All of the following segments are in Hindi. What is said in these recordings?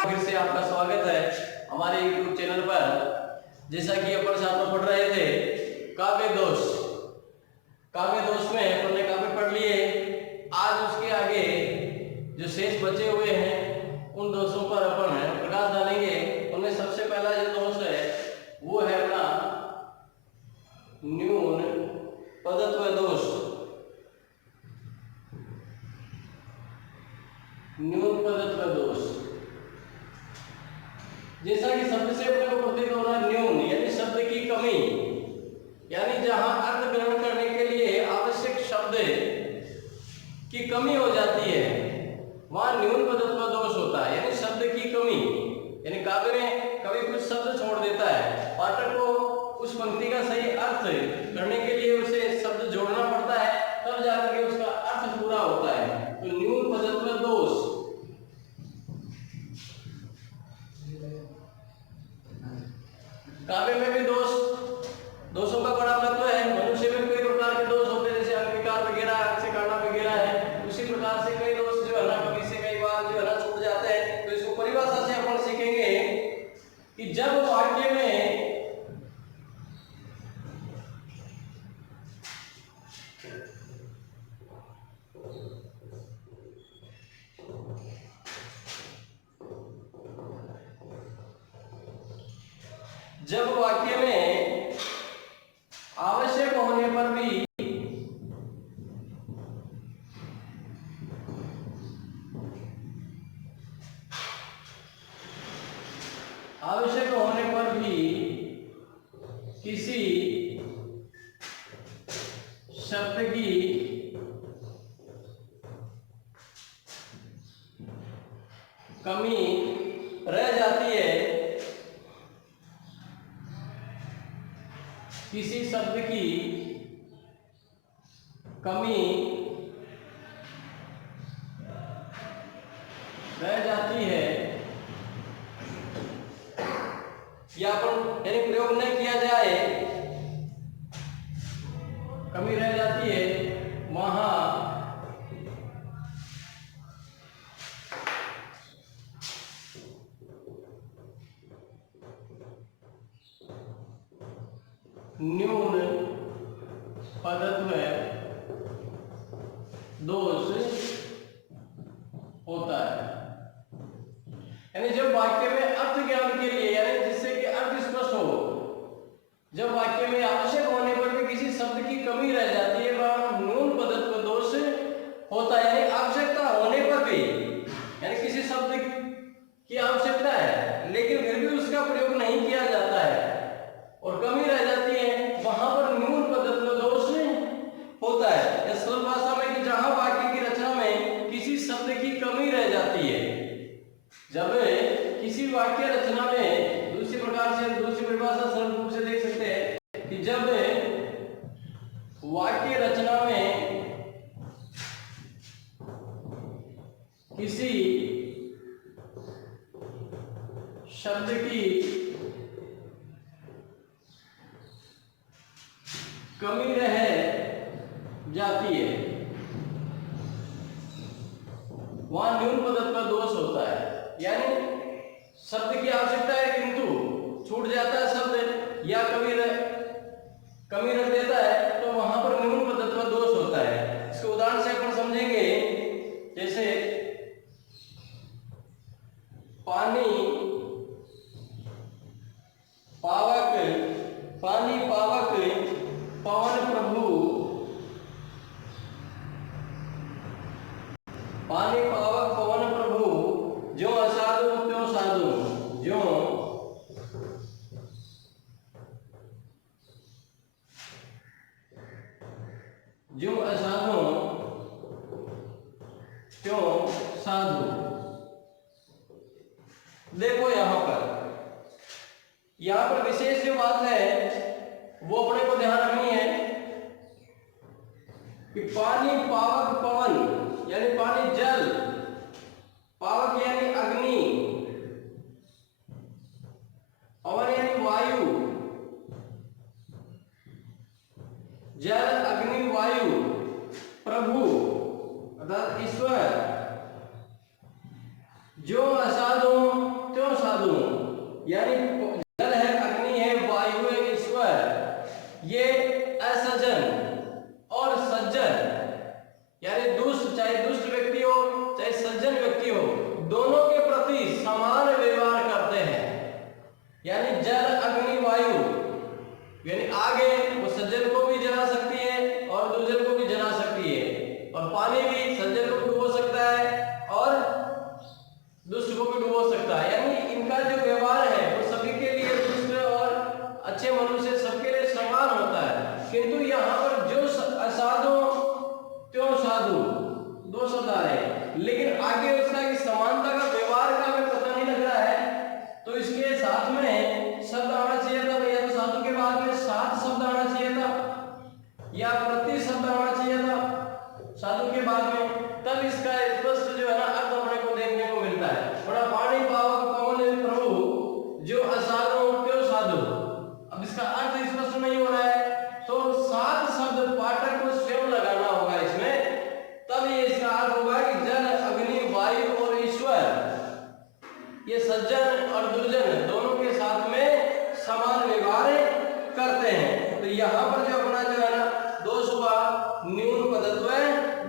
फिर से आपका स्वागत है हमारे YouTube चैनल पर। जैसा कि अपन साथ में पढ़ रहे थे काव्य दोष, काव्य दोष में अपन ने काव्य पढ़ लिए। आज उसके आगे जो शेष बचे हुए हैं उन दोषों पर अपन प्रकाश डालेंगे। उनमें सबसे पहला जो दोष है वो है अपना न्यून पदत्व दोष। न्यून पदत्व दोष जैसा कि शब्द से अपने को प्रतीत हो रहा है, न्यून यानी शब्द की कमी, यानी जहां अर्थ ग्रहण करने के लिए आवश्यक शब्द की कमी हो जाती है वहां न्यून पदत्व दोष होता है, यानी शब्द की कमी। यानी काव्य में कभी कुछ शब्द छोड़ देता है, पाठक को उस पंक्ति का सही अर्थ करने के लिए उसे शब्द जोड़ना पड़ता है, तब जाकर के उसका अर्थ पूरा होता है। तो न्यून पदत्व दोष काव्य में भी दोषों का बड़ा महत्व है। मनुष्य में कई प्रकार के दोष होते हैं, जैसे अंग विकार वगैरह, अंग से काढ़ा वगैरह है। उसी प्रकार से कई दोष जो है ना कभी से कई बार जो है ना छूट जाते हैं। तो इसको परिभाषा से अपन सीखेंगे कि जब वाक्य में आवश्यक होने पर भी किसी शब्द की कमी रह जाती है, किसी शब्द की कमी रह जाती है या अपन यानी प्रयोग नहीं किया जाए, कमी रह जाती है, वहां न्यून पदत्व दोष होता है। यानी जब वाक्य में अर्थ ज्ञान के लिए, यानी जिससे कि अर्थ स्पष्ट हो, जब वाक्य में आवश्यक होने पर भी किसी शब्द की कमी रह जाती है वह न्यून पदत्व दोष होता है। यानी आवश्यकता होने पर भी, यानी किसी शब्द की आवश्यकता है लेकिन फिर भी उसका प्रयोग नहीं किया जाता है और कमी रह जाती है, वहां पर न्यून पदत्व दोष होता है। या सरल भाषा में कि जहां वाक्य की रचना में किसी शब्द की कमी रह जाती है, जब किसी वाक्य रचना में दूसरी प्रकार से, दूसरी परिभाषा सरल रूप से देख सकते हैं कि जब वाक्य रचना में किसी शब्द की कमी रह जाती है वहां न्यून पदत्व दोष होता है। यानी शब्द की आवश्यकता है किंतु छूट जाता है शब्द या कमी रख देता है, तो वहां पर न्यून पदत्व दोष होता है। इसको उदाहरण से अपन समझेंगे, जैसे पानी पावक, पानी पावक पवन प्रभु, पानी पावक पवन प्रभु जो असाधु त्यों साधु, जो असाधु त्यों साधु। देखो यहां पर विशेष जो बात है वो अपने को ध्यान रखनी है कि पानी पावक पवन यानी पानी जल, पावक यानी अग्नि, पवन यानी वायु, जल अग्नि वायु, प्रभु अर्थात ईश्वर, जो असाधु यानी जल है, अग्नि है, वायु है, ईश्वर, ये असज्जन और सज्जन यानी दुष्ट, चाहे दुष्ट व्यक्ति हो चाहे सज्जन व्यक्ति हो, दोनों के प्रति समान व्यवहार करते हैं। यानी जल, अग्नि, वायु यानी आग है, वो सज्जन को भी जला सकती है और दुर्जन को भी जला सकती है, और पानी भी सज्जन को डुबो सकता है और दुष्ट को भी डुबो सकता है। यानी इनका जो व्यवहार है वो सभी के लिए, दुष्ट और अच्छे मनुष्य सबके लिए समान होता है। किंतु यहाँ पर जो असाधु त्यों साधु दो शब्द आ रहे हैं, लेकिन आगे उसका कि समानता का व्यवहार का हमें पता नहीं लग रहा है, तो इसके साथ में शब्द आना चाहिए था भैया, तो साधु के बाद में सात शब्द आना चाहिए था या प्रति शब्द आना चाहिए था साधु के बाद में, तब इसका स्पष्ट जो है ना अर्थ अपने को देखने को मिलता है। बड़ा पानी पावक पवन प्रभु जो असाधु क्यों साधु, अब इसका अर्थ स्पष्ट नहीं हो रहा है, तो सात शब्द पाठक को स्वयं लगाना होगा इसमें, तब ये इसका अर्थ होगा कि जल, अग्नि, वायु और ईश्वर ये सज्जन और दुर्जन दोनों के साथ में समान व्यवहार करते हैं। तो यहाँ पर जो अपना जो है ना दोष हुआ न्यून पदत्व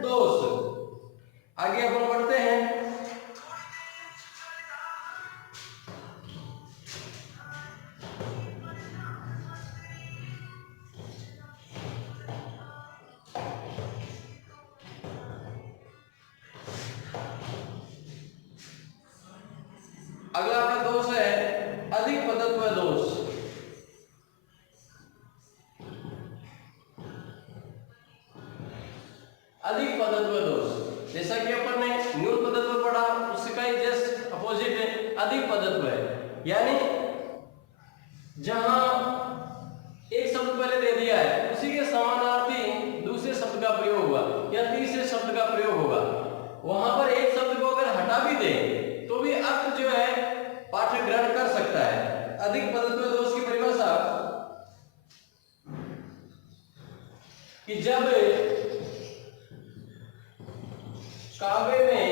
दोष। आगे अपन बढ़ते हैं। अगला अपना दोष है अधिक पदत्व दोष। अधिक पदत्व दोष, जैसा कि अपन ने न्यून पदत्व पढ़ा, उसका ही जस्ट अपोजिट है अधिक पदत्व है। यानी जहां एक शब्द पहले दे दिया है, उसी के समानार्थी दूसरे शब्द का प्रयोग हुआ या तीसरे शब्द का प्रयोग होगा, वहां पर एक शब्द को अगर हटा भी दे तो भी अर्थ जो है पाठक ग्रहण कर सकता है। अधिक पदत्व दोष की परिभाषा कि जब काव्य में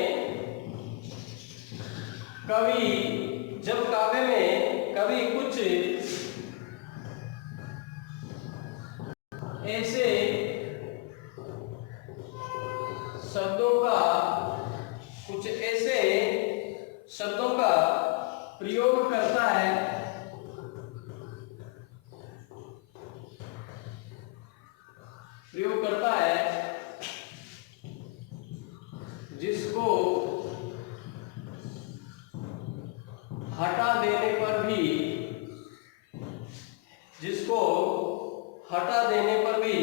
कवि कुछ ऐसे शब्दों का प्रयोग करता है जिसको हटा देने पर भी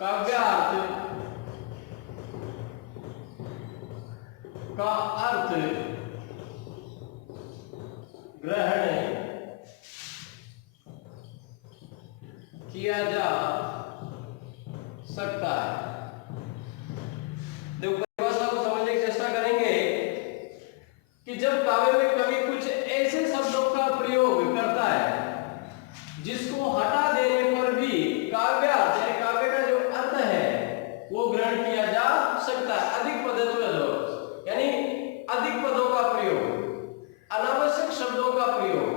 काव्यार्थ का अर्थ ग्रहण किया जा सकता है। देखो परिभाषा को समझने की चेष्टा करेंगे कि जब काव्य में कवि कुछ ऐसे शब्दों का प्रयोग करता है जिसको हटा देने पर भी काव्यार्थ यानी काव्य का जो अर्थ है वो ग्रहण किया जा सकता है। अधिक पदत्व दोष यानी अधिक पदों का प्रयोग, अनावश्यक शब्दों का प्रयोग,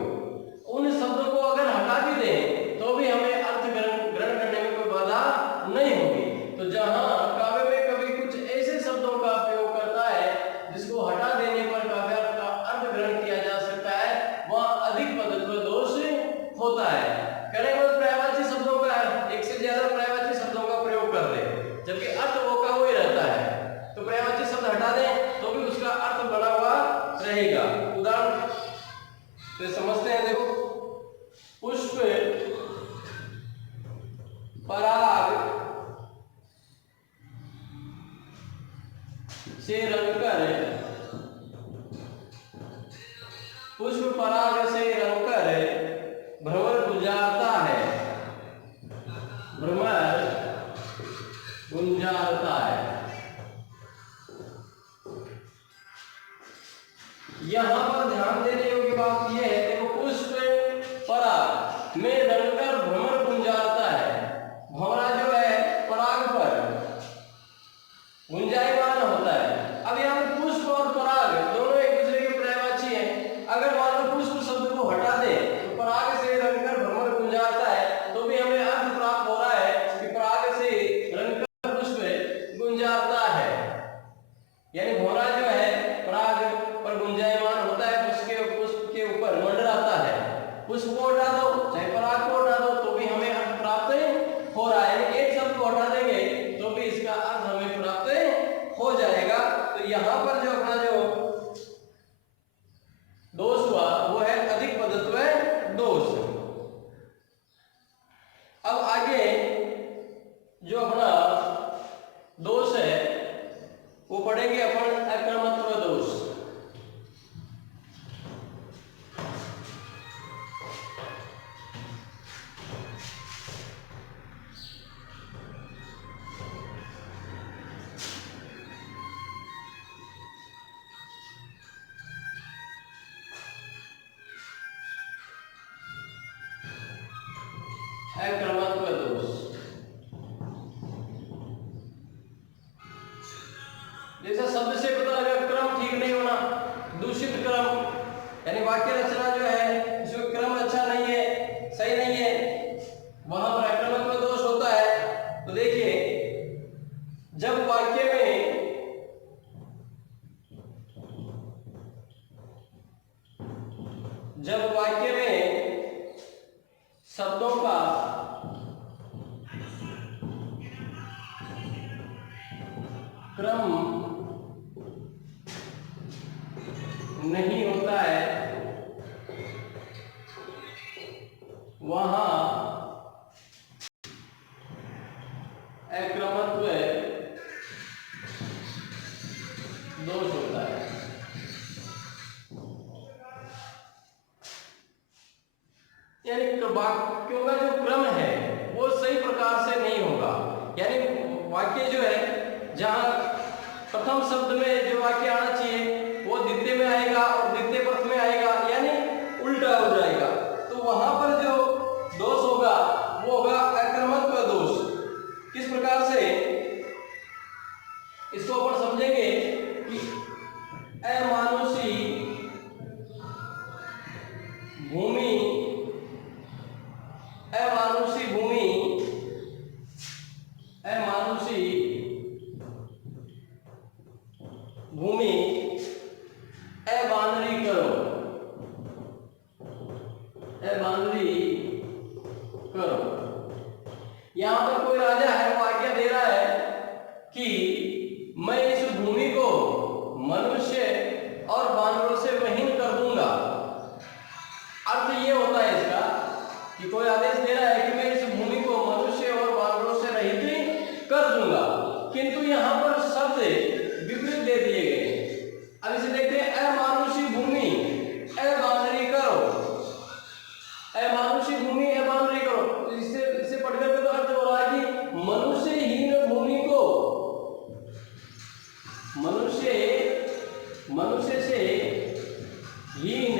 उन शब्दों को अगर हटा भी दें तो भी हमें अर्थ ग्रहण करने में कोई बाधा नहीं होगी। तो जहां काव्य में कवि कुछ ऐसे शब्दों का प्रयोग करता है जिसको हटा देने पर काव्यार्थ का अर्थ ग्रहण किया जा सकता है, वहां अधिक पदत्व दोष होता है। करेंगे पर्यायवाची शब्दों का, एक से ज्यादा पर्यायवाची शब्दों का प्रयोग कर दे जबकि अर्थ वो का वही रहता है, तो पर्यायवाची शब्द हटा दें तो भी उसका अर्थ बना हुआ रहेगा। उदाहरण तो समझते हैं। देखो पुष्प पराग से रंगकर, पुष्प पराग से रंगकर भ्रमर गुंजारता है, भ्रमर गुंजारता है। यहां पर ध्यान देने योग्य बात यह है, देखो पुष्प पराग में रंगकर भ्रमर गुंजारता है। भंवरा जो है पराग पर गुंजायमान होता है। अब यहाँ पे पुष्प और पराग दोनों एक दूसरे के पर्यायवाची हैं, जैसे शब्द से पता लगा क्रम ठीक नहीं होना, दूषित क्रम, यानी वाक्य रचना जो है उसमें क्रम अच्छा नहीं है, सही नहीं है, वहां पर आक्रमक दोष होता है। तो देखिए जब वाक्य में शब्दों का क्रम नहीं होता है वहां अक्रमत्व दोष होता है। यानी वाक्यों का जो क्रम है वो सही प्रकार से नहीं होगा, यानी वाक्य जो है जहां प्रथम शब्द में जो वाक्य आना चाहिए वो द्वितीय में आएगा और द्वितीय प्रथम में आएगा, यानी उल्टा हो जाएगा। तो वहां पर जो दोष होगा वो होगा आक्रमक दोष। किस प्रकार से इसको अपन समझेंगे कि अमानुषी भूमि, अमानुषी भूमि, अमानुषी भूमि अबानरी करो, अबानरी करो। यहां पर कोई राजा है वो आज्ञा दे रहा है कि मैं इस भूमि को मनुष्य और बानरों से विहीन कर दूंगा। अर्थ ये होता है इसका कि कोई आदेश दे रहा है कि मैं इस भूमि को मनुष्य और बानरों से रहित कर दूंगा, किंतु यहां पर शब्द विपरीत दे दिए गए। अब इसे देखते हैं, अमानुषी भूमि अबानरी करो, अमानुषी भूमि अबानरी करो। इसे पढ़कर तो अर्थ हो रहा है कि मनुष्यहीन भूमि को मनुष्य से हीन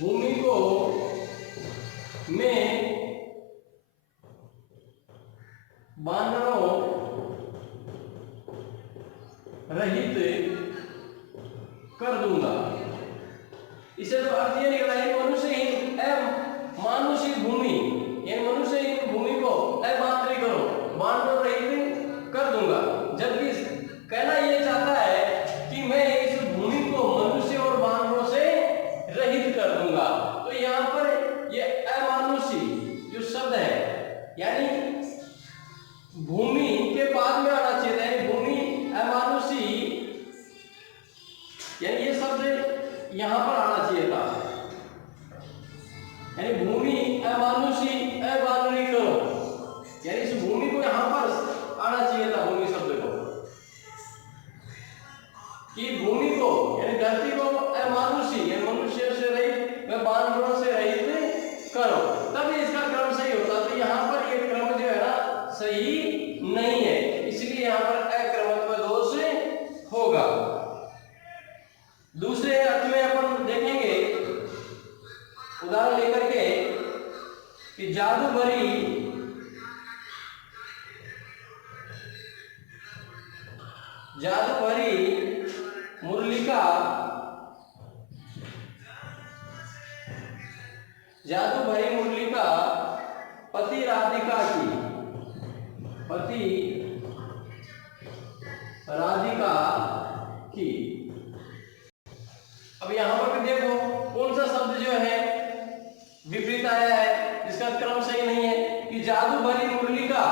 भूमि को मैं बानरों रहित कर दूंगा। इसे तो अर्थ ये निकला है मनुष्यहीन अमानुषी भूमि, यानी मनुष्यहीन भूमि को अबानरी करो, बानरों रहित कर दूंगा। जबकि कहना ये चाहता है कि मैं इस भूमि को मनुष्य और बानरों से रहित कर दूंगा। तो यहाँ पर ये अमानुषी जो शब्द है यानी भूमि के बाद में आना चाहिए था, यानी भूमि अमानुषी, यानी ये शब्द यहां पर आना चाहिए था, यानी भूमि अमानुषी अबानरी करो, यानी इस भूमि को यहां पर आना चाहिए था, भूमि शब्द को, कि भूमि को यानी धरती को अमानुषी यानी मनुष्य से रहित व बानरों से रहित करो, तभी इसका क्रम सही होता। तो यहाँ पर ये क्रम जो है ना सही नहीं है, इसलिए यहाँ पर अक्रमत्व दोष होगा। दूसरे अर्थ में अपन देखेंगे उदाहरण लेकर के कि जादू भरी मुरलिका, जादू भरी मुरलिका पति राधिका की। अब यहां पर देखो कौन सा शब्द जो है विपरीत आया है, जिसका क्रम सही नहीं है, कि जादू भरी मुरलिका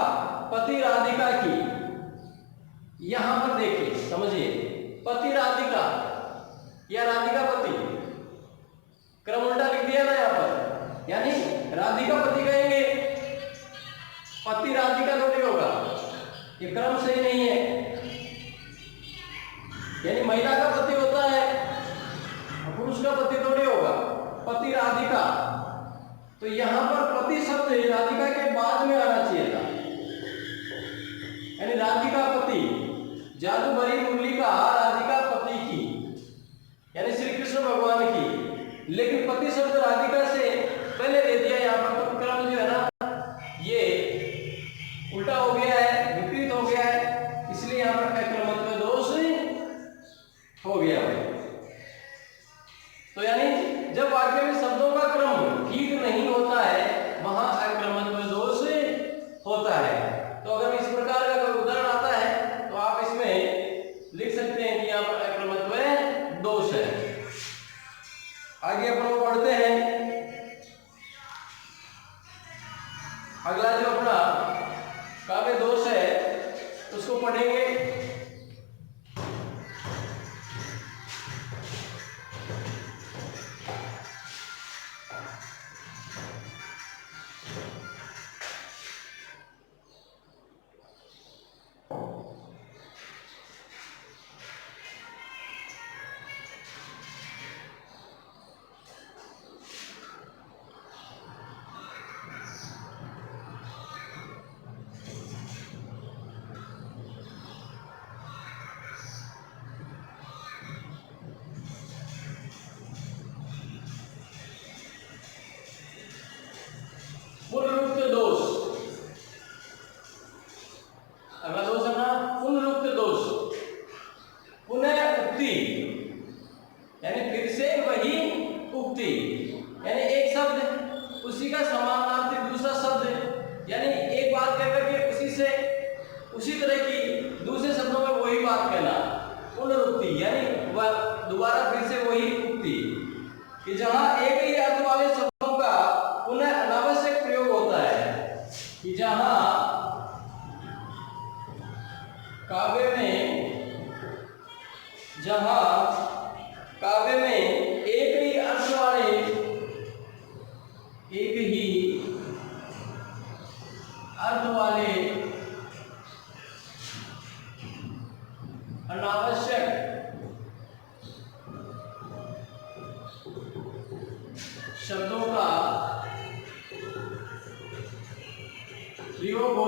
पति राधिका की। यहां पर देखिए समझिए, पति राधिका या राधिका पति, क्रम उल्टा लिख दिया ना यहाँ पर, यानी राधिका पति कहेंगे, पति राधिका थोड़ी होगा, ये क्रम सही नहीं है। यानी महिला का पति होता है, पुरुष का पति थोड़ी होगा, पति राधिका। तो यहां पर पति शब्द राधिका के बाद में आना चाहिए था, यानी राधिका पति, जादू भरी मुरलिका राधिका पति की, यानी श्री कृष्ण भगवान की, लेकिन पति शब्द राधिका से पहले दे दिया यहाँ पर, तो क्रम जो है ना ये उल्टा हो गया है, विपरीत हो गया है।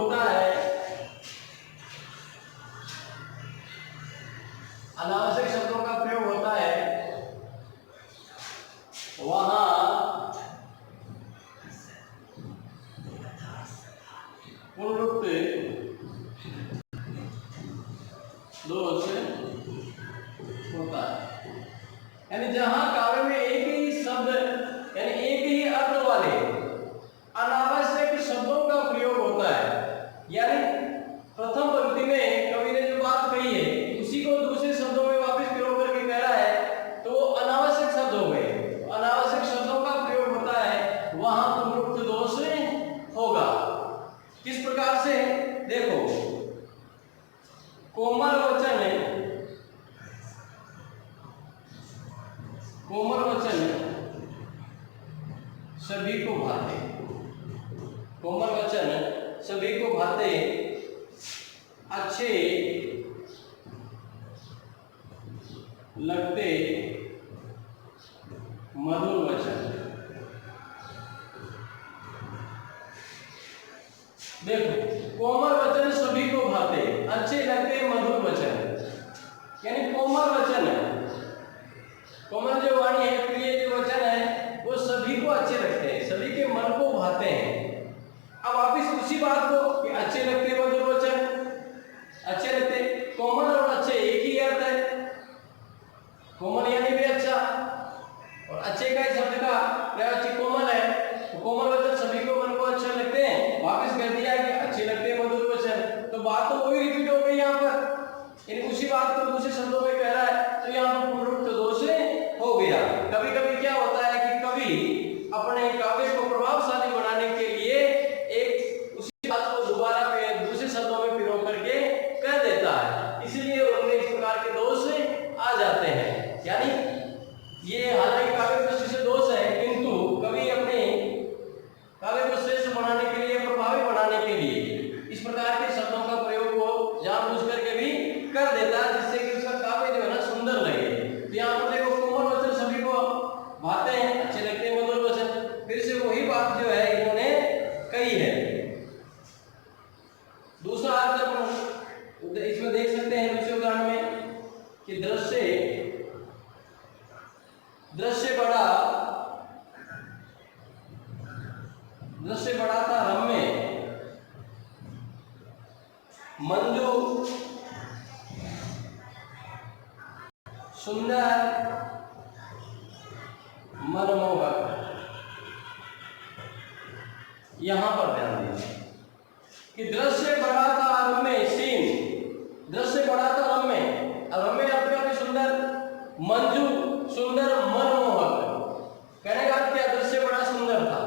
होता है, अनावश्यक शब्दों का प्रयोग होता है, वहां पुनरुक्त दोष होता है। यानी जहां काव्य में एक ही शब्द यानी एक ही अर्थ वाले अनावश्यक शब्दों का प्रयोग होता है, यानी प्रथम पंक्ति में कवि ने जो बात कही है उसी को दूसरे शब्दों में वापस प्रयोग करके कह रहा है, तो वो अनावश्यक शब्द हो गए। अनावश्यक शब्दों का प्रयोग होता है, वहां पुनरुक्त दोष होगा। किस प्रकार से? देखो, कोमल वचन सभी को भाते, कोमल वचन सभी को भाते, अच्छे लगते मधुर वचन। देखो, कोमल वचन सभी को भाते, अच्छे लगते मधुर वचन, यानी कोमल वचन है, कोमल जो वाणी है, प्रिय जो वचन है, वो सभी को अच्छे लगते हैं, सभी के मन को भाते हैं। अब वापिस उसी बात को कि अच्छे लगते मधुर वचन, अच्छे लगते, कोमल और अच्छे एक ही अर्थ है। कोमल यानी भी अच्छा, और अच्छे का शब्द का प्रयोग कोमल है, तो कोमल वचन सभी को मन को अच्छे लगते हैं, वापिस कह दिया कि अच्छे लगते हैं मधुर वचन, तो बात तो वही रिपीट हो गई यहाँ पर, यानी उसी बात को दूसरे शब्दों में कह रहा है, तो यहाँ पर पुनरुक्त दोष हो गया। कभी कभी क्या होता है कि कवि अपने काव्य को प्रभावशाली बनाने के लिए एक उसी बात को दोबारा दूसरे शब्दों में प्रयोग करके कह देता है, इसलिए उनमें इस प्रकार के दोष आ जाते हैं। यानी ये हालांकि काव्य दृष्टि से दोष है, किंतु कवि अपने काव्य को श्रेष्ठ बनाने के लिए, प्रभावी बनाने के लिए इस प्रकार के शब्दों का प्रयोग को जानबूझ करके भी कर देता है, जिससे कि उसका काव्य जो है ना सुंदर लगे। तो यहाँ पर देखो, कोमल वचन सभी को भाते हैं, अच्छे लगते हैं मधुर वचन, फिर से वही बात जो है इन्होंने कही है। दूसरा अर्थ इसमें देख सकते हैं दूसरे उदाहरण में कि दृश्य बड़ा था रम्य, मंजू सुंदर मनमोहक। यहां पर ध्यान दीजिए कि दृश्य बड़ा था रम्य, सीन दृश्य बड़ा था रम्य, रम्य अर्थ का भी सुंदर, मंजू सुंदर, मनमोहक। कहने का क्या, दृश्य बड़ा सुंदर था,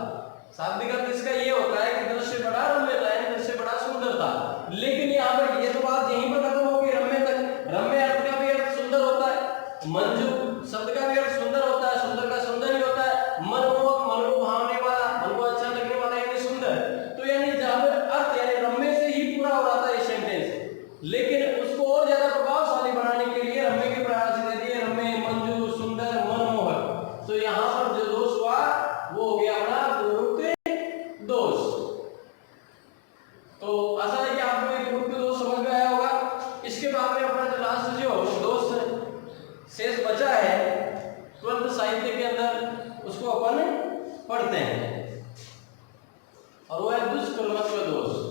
शाब्दिक अर्थ इसका ये होता है कि दृश्य बड़ा रम्य था, यानी दृश्य बड़ा सुंदर था। लेकिन यहाँ पर ये तो बात यहीं पर खत्म होगी रम्य तक। रम्य अर्थ का भी अर्थ सुंदर होता है, मंजू शब्द का भी अर्थ सुंदर होता है, सुंदर का सुंदर ही होता है, मनमोहक मन को भावने वाला, मन को अच्छा लगने वाला, यानी सुंदर। तो यानी जहां पर अर्थ यानी रम्य से ही पूरा हो रहा था ये सेंटेंस, लेकिन उसको और ज्यादा प्रभावशाली बनाने के लिए रम्य के प्रयास दे दिए, रम्य, मंजू, सुंदर, मनमोहक। तो यहाँ पर जो दोष हुआ वो हो गया अपना पुनरुक्त दोष। तो आशा है कि आपको ये पुनरुक्त दोष समझ में आया होगा। इसके बाद में अपना जो लास्ट जो दोष शेष बचा है तुरंत साहित्य के अंदर, उसको अपन पढ़ते हैं, और वो है दुष्कर्मत्व दोष।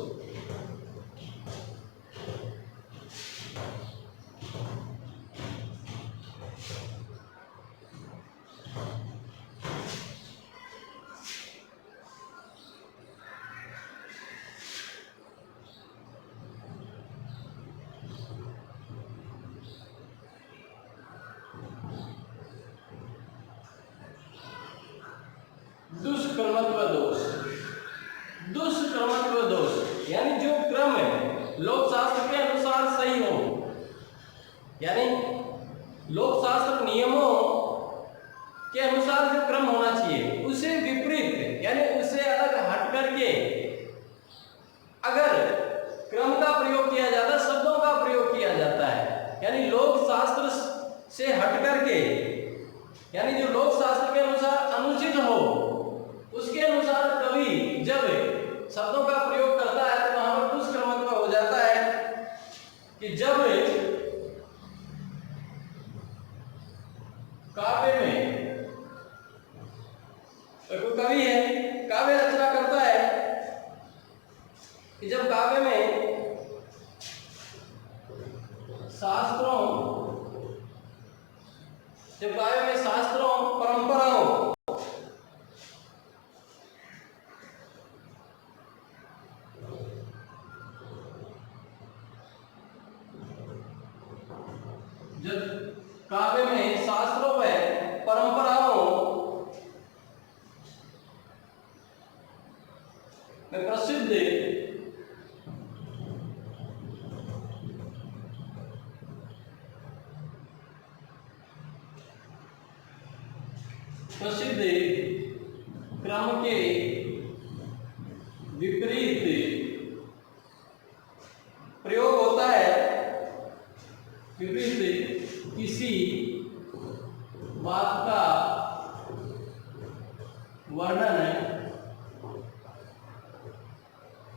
दुष्कर्मत्व दोष, दुष्कर्मत्व दोष यानी जो क्रम है लोक शास्त्र के अनुसार सही हो, यानी लोक शास्त्र नियमों के अनुसार जो क्रम होना चाहिए उसे विपरीत, यानी उससे अलग हट करके अगर क्रम का प्रयोग किया जाता है, शब्दों का प्रयोग किया जाता है, यानी लोक शास्त्र से हट करके, यानी जो लोक शास्त्र के अनुसार अनुचित हो उसके अनुसार कवि जब शब्दों का प्रयोग करता है तो वहां पर कि जब काव्य में कोई कवि है, काव्य रचना करता है, कि जब काव्य में शास्त्रों परंपराओं शास्त्रों व परंपराओं में प्रसिद्ध क्रम के विपरीत प्रयोग होता है, विपरीत किसी बात का वर्णन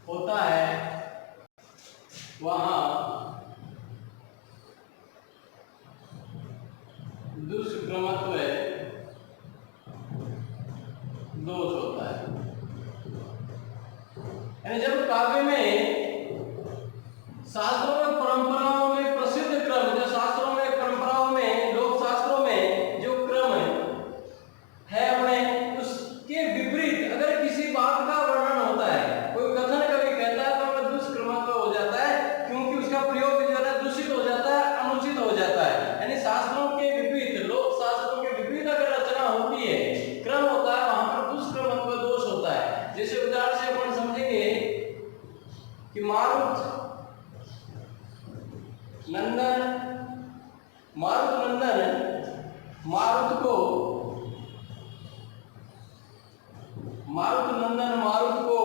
होता है, वहां दुष्क्रमत्व दोष होता है। यानी जब काव्य में शास्त्रों में परंपराओं में प्रसिद्ध क्रम, जो शास्त्रों में परंपराओं में लोक शास्त्रों में जो क्रम है अपने, उसके विपरीत अगर किसी बात का वर्णन होता है, कोई कथन कभी कहता है, तो वह दुष्क्रमत्व हो जाता है, क्योंकि उसका प्रयोग जो है दूषित हो जाता है, अनुचित हो जाता है। यानी शास्त्रों के विपरीत, लोक शास्त्रों के विपरीत अगर रचना होती है, क्रम होता है, वहां पर दुष्क्रमत्व दोष होता है। जैसे उदाहरण से अपन समझेंगे कि मारुत नंदन मारुत को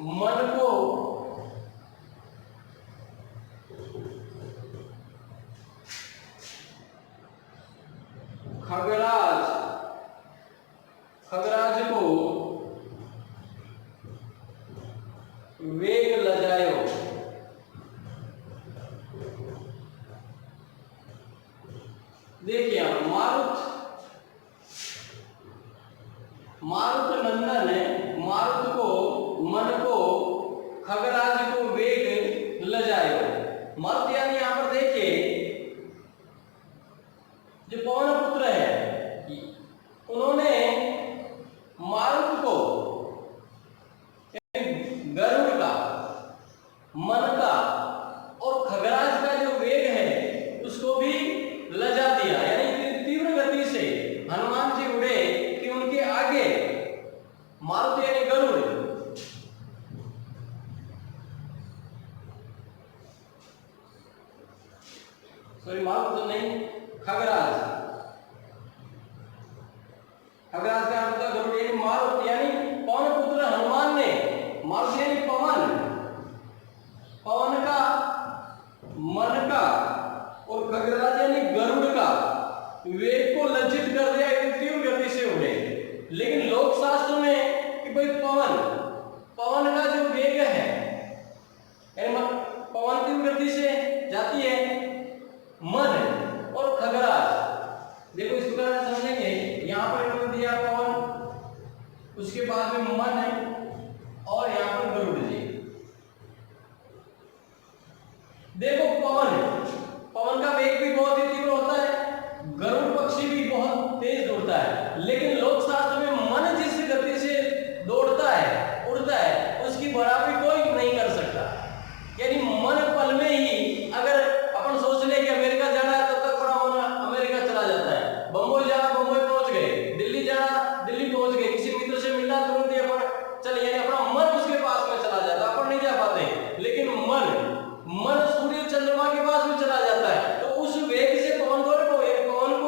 मन को खगराज को वेग लजायो। देखिए मारुत नंदन मारुत को मन को खगराज को वेग लजायो। मारुत यानी यहां पर देखिए जो पवन पुत्र है, उन्होंने मारुत को गरुड़ का, मन का और खगराज का जो वेग है उसको भी लजा दिया। यानी इतनी तीव्र गति से हनुमान जी उड़े कि उनके आगे मारुत यानी गरुड़, सॉरी मारुत नहीं, खगराज का मतलब गरुड़ यानी मारुत यानी पवन पुत्र हनुमान ने, मारुत यानी पवन का, मन का और खगराज यानी गरुड़ का वेग को लज्जित कर दिया, तीव्र गति से उड़े। लेकिन लोक शास्त्र में कि भाई पवन का जो वेग है, पवन तीव्र गति से जाती है, मन और खगराज, देखो इस प्रकार से समझेंगे। यहाँ पर इन्होंने दिया पवन, उसके बाद में मन है, और यहाँ पर गरुड़ जी। देखो पवन का वेग भी बहुत ही तीव्र होता है, गरुड़ पक्षी भी बहुत तेज दौड़ता है, लेकिन लोक शास्त्र में मन जिस गति से दौड़ता है, उड़ता है, उसकी बराबरी कोई नहीं कर सकता। यानी मन पल में ही, अगर अपन सोच ले कि अमेरिका जाना है, तब तक बड़ा मन अमेरिका चला जाता है, बंबई जाना बंबई पहुंच गए, दिल्ली जाना दिल्ली पहुंच गए, किसी मित्र से मिलना तुरंत ही अपन चले, यानी अपना मन उसके पास में चला जाता है, अपन नहीं जा पाते। लेकिन मन सूर्य चंद्रमा के पास में चला जाता है, तो उस वेग से पवन को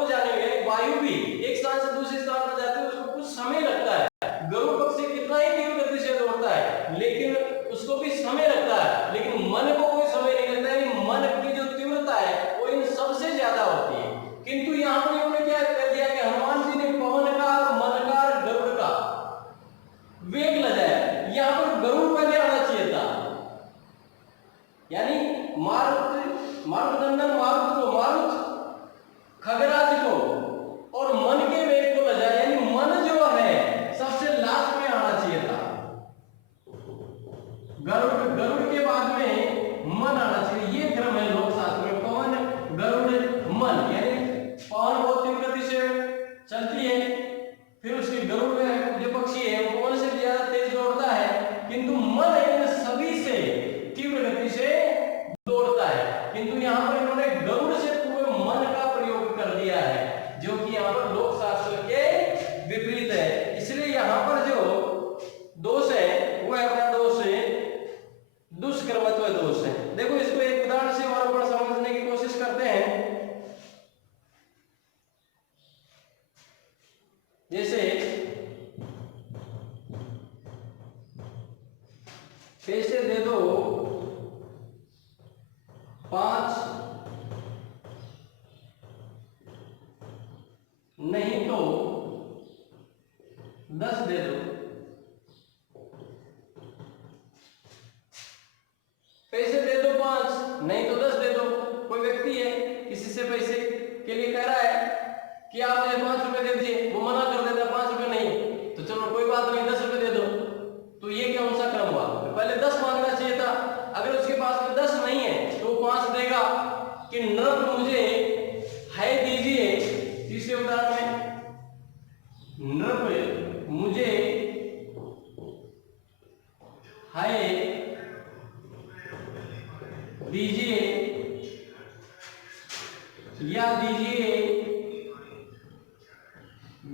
जाने में वायु भी एक स्थान से दूसरे स्थान पर जाते हुए उसको कुछ समय लगता है। गरुड़ पक्षी कितना ही तीव्र गति से दौड़ता है, लेकिन उसको भी समय लगता है, लेकिन मन को कोई समय नहीं लगता है। मन की जो तीव्रता है वो इन सबसे ज्यादा होती है। किंतु यहाँ पर उन्होंने क्या कर दिया कि हनुमान जी ने पवन का, मन का, गरुड़ का वेग लगाया। यहाँ पर गरुड़ पहले आना चाहिए था, यानी मारुत मारुतनंदन मारुत को, मारुत खगराज को और मन के वेग को लजा, यानी मन जो है सबसे लास्ट में आना चाहिए था। गरुड़, गरुड़ के बाद में मन आना चाहिए, ये क्रम है लोक शास्त्र में। पवन, गरुड़, मन, यानी पवन बहुत तीव्र गति से चलती है, फिर उसके गरुड़ में जो पक्षी है वो पवन से ज्यादा तेज दौड़ता है, किंतु मन इन सभी से तीव्र गति से दौड़ता है। किंतु यहाँ पर इन्होंने गरुड़ से पूरे मन का प्रयोग कर दिया है, जो कि यहाँ पर लोक शास्त्र के विपरीत है। इसलिए यहाँ पर जो दोष है वो है अपना दोष है, दुष्कर्मत्व दोष है। देखो इसको एक उदाहरण से और ऊपर समझने की कोशिश करते हैं। जैसे पैसे दे दो 5, नहीं तो 10 दे दो। पैसे दे दो 5, नहीं तो 10 दे दो। कोई व्यक्ति है किसी से पैसे के लिए कह रहा है कि आप मुझे 5 रुपए दे दीजिए, वो मना कर देता है 5 रुपए नहीं, तो चलो कोई बात नहीं 10 रुपए दे दो। तो ये क्या सा क्रम हुआ? पहले 10 मांगना चाहिए था। अगर उसके पास में 10 नहीं है तो 5 देगा कि नृप मुझे है दीजिए। तीसरे उदाहरण में नृप मुझे है दीजिए या दीजिए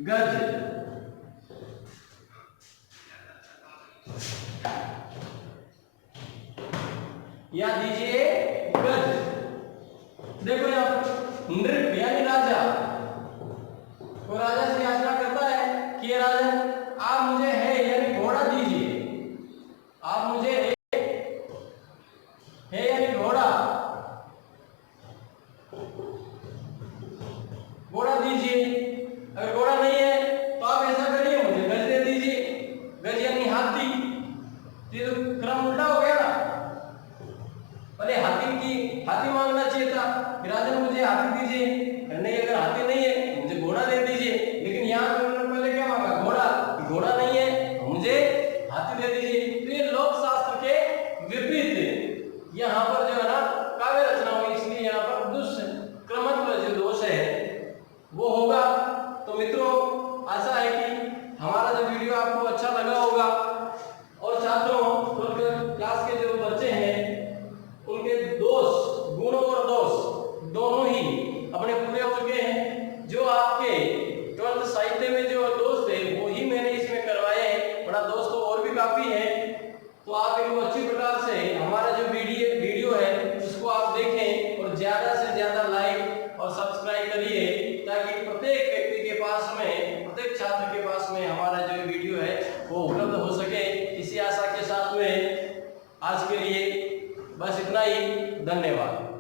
गज। या दीजिए गज। देखो यहाँ पर नृप यानी राजा, वो राजा से याचना करता है कि राजन आप मुझे है यानी घोड़ा दीजिए, आप मुझे है यानी घोड़ा, घोड़ा दीजिए। अगर घोड़ा नहीं है तो आप ऐसा करिए मुझे गज दे दीजिए। गज यानी हाथी। ये तो क्रम उल्टा हो गया ना। पहले हाथी मांगना चाहिए था कि राजन मुझे हाथी दीजिए, नहीं अगर हाथी नहीं है मुझे घोड़ा दे दीजिए। लेकिन यहाँ पे उन्होंने पहले क्या मांगा? घोड़ा। घोड़ा नहीं है मुझे हाथी दे दीजिए। तो ये लोक शास्त्र के विपरीत है। यहाँ पर जो है ना काव्य रचना हुई, इसलिए यहाँ पर दुष्कर्मत्व जो दोष है वो होगा। तो मित्रों आशा है कि हमारा जो वीडियो आपको अच्छा लगा होगा और छात्रों क्लास के जो बच्चे हैं उनके दोष, गुणों और दोष दोनों ही अपने पूरे हो चुके हैं। जो आपके 12th साहित्य में जो दोष थे वो ही मैंने इसमें करवाए हैं, बड़ा दोष तो और भी काफी है। तो आप इनको अच्छी प्रकार से हमारा जो वीडियो है उसको आप देखें और ज्यादा से ज्यादा लाइक और सब्सक्राइब करिए, ताकि प्रत्येक व्यक्ति के पास में, प्रत्येक छात्र के पास में हमारा जो वीडियो है वो उपलब्ध हो सके। इसी आशा के साथ में आज के लिए बस इतना ही। धन्यवाद।